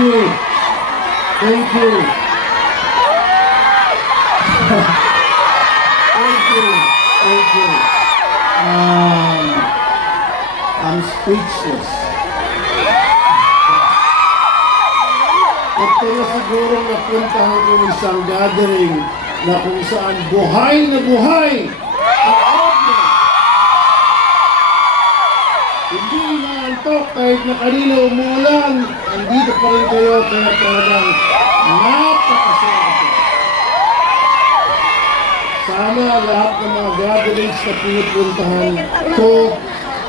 you. Thank you. Thank you. Thank you. I'm speechless. Ito na siguro napuntahan ko isang gathering na kung saan buhay na buhay ang outlet. Hindi inaantok kahit na kanina umulan, andito pa rin kayo, kaya talagang napakasarap. Sana lahat ng mga gatherings na pinupuntahan ko,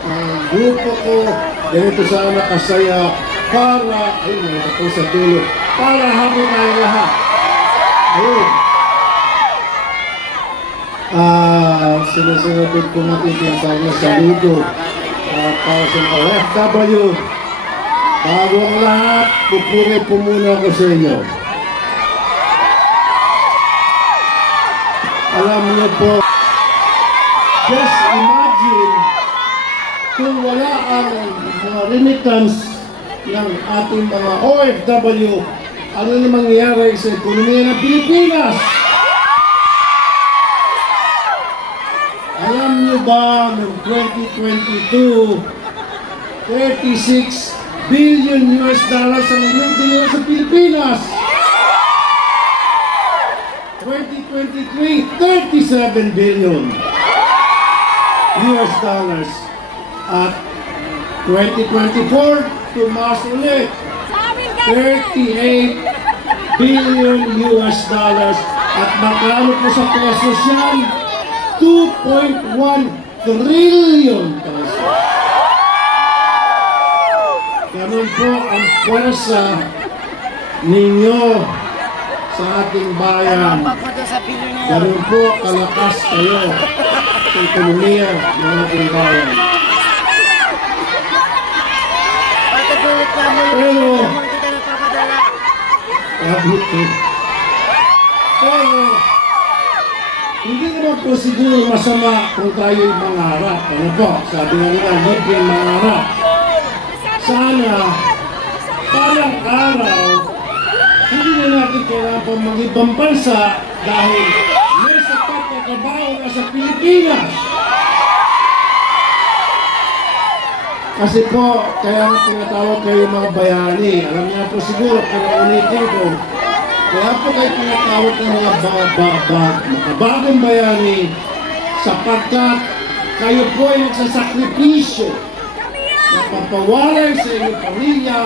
ang grupo ko, ganito sana kasaya para, ayun, ako sa dulo, para habang tayo lahat. Ayun. Sinasagot ko natin tinatawag na saludo para sa OFW. Bago ang lahat, pupuri po muna ako sa inyo. Alam niyo po, just imagine kung wala ang mga remittance ng ating mga OFW, ano na mangyayari sa ekonomiya ng Pilipinas? Alam niyo ba, noong 2022, 36 billion US dollars ang inyong dinero sa Pilipinas. 2023, 37 billion US dollars. At 2024, tumaas ulit, 38 billion US dollars. At magkano po sa pesos yan? 2.1 trillion pesos. Ganun po ang pwersa ninyo sa ating bayan. Ganun po kalakas kayo sa ekonomiya ng ating bayan. Pero hindi naman po siguro masama kung tayo'y mangarap. Ano po? Sabi nga nila, libre mangarap. Sana, parang araw, hindi na natin kailangan pa mag-ibang bansa dahil may sapat na trabaho na sa Pilipinas. Kasi po, kaya nga tinatawag kayo mga bayani. Alam niya po siguro, kung ulitin ko, kaya po kayo tinatawag ng mga bagong bayani sapagkat kayo po ay nagsasakripisyo, napapawalay sa inyong pamilya,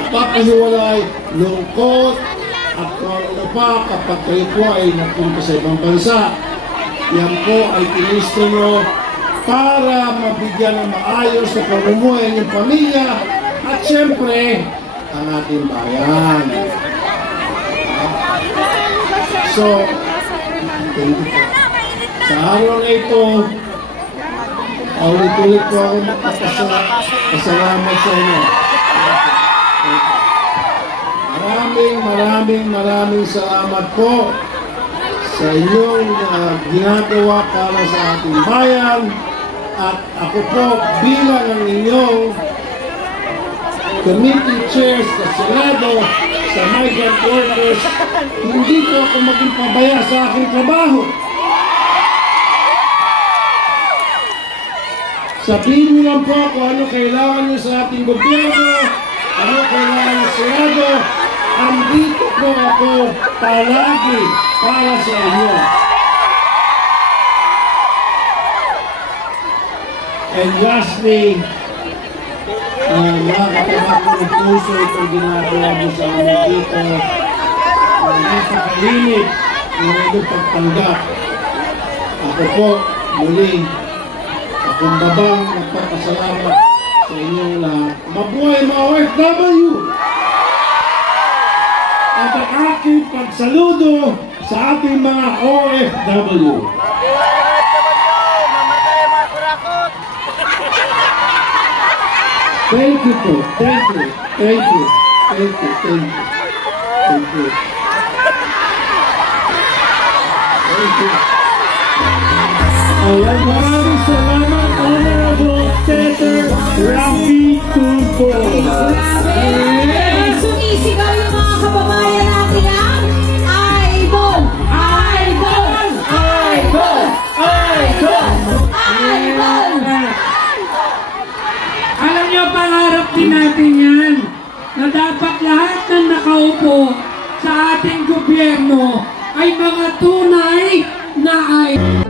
napapahiwalay, lungkot, at kung ano pa kapag kayo po ay napunta sa ibang bansa. Yan po ay tinisto nyo para mabigyan ng maayos na pamumuhay ng pamilya at siyempre ang ating bayan. So, sa araw na ito, ulit-ulit po ako magpapasalamat sa inyo. Maraming salamat po sa inyong ginagawa para sa ating bayan. At ako po bilang ang inyong committee chairs sa Senado, sa migrant workers, hindi po ako maging pabaya sa aking trabaho. Sabihin niyo lang po kung ano kailangan niyo sa ating gobyerno, ano kailangan sa Senado. Andito po ako palagi para sa inyo. And lastly, nakakatawa ko ng puso itong ginagawa mo sa amin dito. Napakalinit ng itong pagtanggap. Ako po, muli, akong babang nagpapasalamat sa inyong lahat. Mabuhay mga OFW! At ang aking pagsaludo sa ating mga OFW. Thank you po. Thank you. Thank you. Thank you. Thank you. Thank you. Thank you. Ayan, maraming salamat, Honorable Senator Raffy Tulfo. Sumisigaw pangarap. Alam niyo, pangarap din natin yan na dapat lahat ng nakaupo sa ating gobyerno ay mga tunay na ay